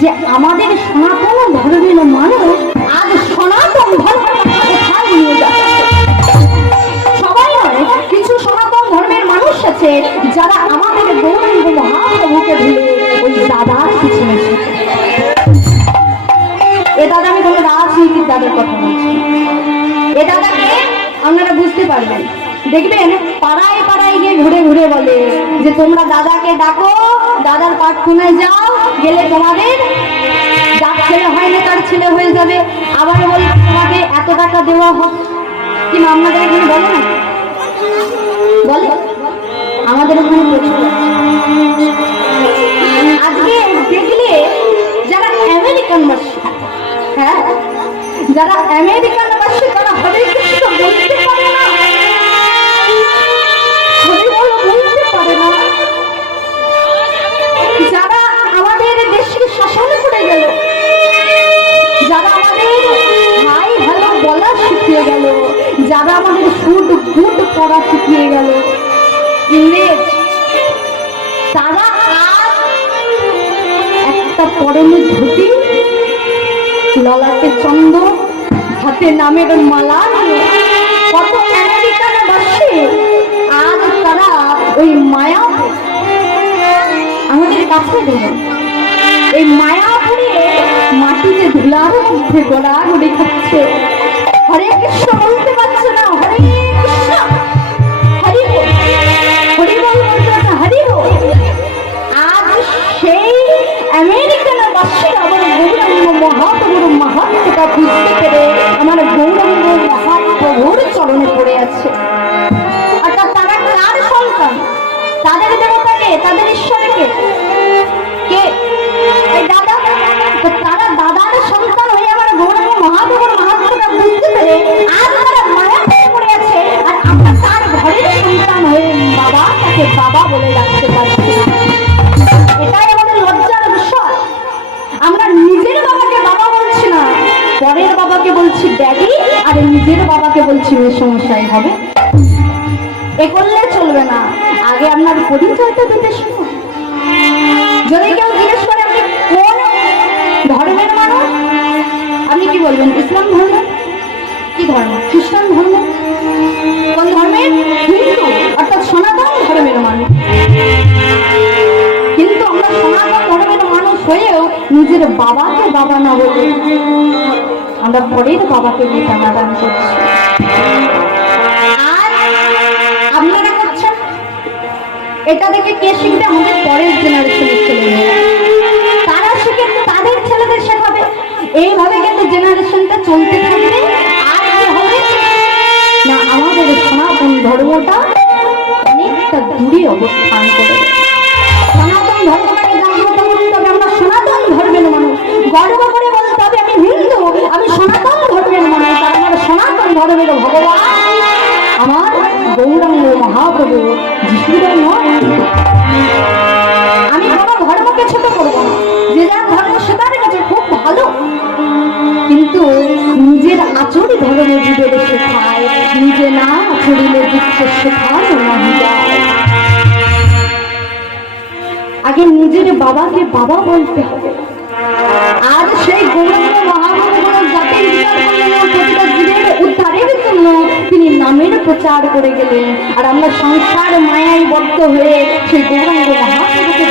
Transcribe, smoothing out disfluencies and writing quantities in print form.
যে আমাদের সনাতন ধর্মের মানুষ আজ সনাতন ধর্ম কোথায় নিয়ে যাচ্ছে। সবাই নয়, কিছু সনাতন ধর্মের মানুষ আছে যারা আমাদের গৌরাঙ্গ মহাপ্রভুকে ভুলে ওই দাদার পিছনে ছুটে। এ দাদা, আমি কোনো রাজনীতির দাদার কথা বলছি। এ দাদাকে আপনারা বুঝতে পারবেন, দেখবেন পাড়ায় পাড়ায় গিয়ে ঘুরে ঘুরে বলে যে তোমরা দাদাকে ডাকো, দাদার প্রার্থনায় যাও, গেলে তোমাদের যার ছেলে হয় না তার ছেলে হয়ে যাবে। আবার বলে তোমাকে এত টাকা দেওয়া হোক। কিন্তু আপনাদের এখানে বলে না, বলে আমাদের ওখানে প্রচুর। আজকে দেখলে যারা আমেরিকান বাসী, হ্যাঁ যারা আমেরিকান বাসী, তারা হরে কৃষ্ণ বলতে পারে না, হরি বল বলতে পারে না। যারা আমাদের দেশকে শাসন করে গেল, যারা আমাদের হাই হ্যালো বলা শিখিয়ে গেল, যারা আমাদের শুট গুট পড়া শিখিয়ে গেল ইংরেজ, তারা আজ একটা পরনে ধুতি, ললাটে চন্দন, হাতে নামের মালা নিয়ে কত আমেরিকান বাসী আজ তারা ওই মায়া আমাদের কাছে দেবে। এই মায়াপুরে মাটিতে ধুলার মধ্যে গড়াগড়ি খাচ্ছে, হরে কৃষ্ণ বলতে পারছে না, হরে কৃষ্ণ হরি বল, হরি বল বলতে পারছে হরি বল। আজ সেই আমেরিকান বাসী আমার গৌরাঙ্গ মহাপ্রভুর মাহাত্ম্যটা বুঝতে পেরে আমার গৌরাঙ্গ মহাপ্রভুর চরণে পড়ে আছে। অর্থাৎ তারা কার সন্তান? তাদের দেবতাকে, তাদের ঈশ্বরকে কে? এই দাদা। তারা দাদার সন্তান হয়ে আমার গৌরাঙ্গ মহাপ্রভুর মাহাত্ম্যটা বুঝতে পেরে আজ তারা মায়া পড়ে আছে, আর আমরা তার ঘরের সন্তান হয়ে বাবা তাকে বাবা বলে ডাকতে পারছি। এটাই আমাদের লজ্জার বিষয়। আমরা নিজের বাবাকে বাবা বলছি না, পরের বাবাকে বলছি ড্যাডি, আর নিজের বাবাকে বলছি মেসমশাই। হবে এ করলে চলবে না। আগে আপনার পরিচয়টা দিতে শিখুন। যদি কেউ জিজ্ঞেস করে আপনি কোন ধর্মের মানুষ, আপনি কি বলবেন? ইসলাম ধর্ম। কি ধর্ম? খ্রিস্টান ধর্ম। কোন ধর্মের? হিন্দু, অর্থাৎ সনাতন ধর্মের মানুষ। কিন্তু আমরা সনাতন ধর্মের মানুষ হয়েও নিজের বাবাকে বাবা না বলে আমরা পরের বাবাকে নিয়ে টানাটান করছি। আর আপনারা করছেন, এটা দেখে কে শিখবে? আমাদের পরের জেনারেশনের ছেলেমেয়েরা। তারা শিখে তাদের ছেলেদের শেখাবে। এইভাবে কিন্তু জেনারেশনটা চলতে থাকবে। আর কি হবে না, আমাদের সনাতন ধর্মটা অনেকটা দূরে অবস্থান করে। সনাতন ধর্মটাকে জাগ্রত করতে হবে। আমরা সনাতন ধর্মের মানুষ, গর্ব করে বলতে হবে আমি হিন্দু, আমি সনাতন ধর্মের মানুষ। আর আমার সনাতন ধর্মের ভগবান আমার গৌরাঙ্গ মহাপ্রভু যিশুদার নয়। আমি কোনো ধর্মকে ছোট করবো না, যে যার ধর্ম সেটার কাছে খুব ভালো, কিন্তু নিজের আচরি ধর্ম জীবের শেখায়, নিজে না আচরিলে জীবকে শেখানো না যায়। আগে নিজের বাবাকে বাবা বলতে হবে। আর সেই গৌরাঙ্গ মহাপ্রভু জাতির বিচার করলেন, প্রতিটা জীবের উদ্ধারের জন্য তিনি নামের প্রচার করে গেলেন। আর আমরা সংসার মায়ায় বদ্ধ হয়ে সেই গৌরাঙ্গ মহাপ্রভুকে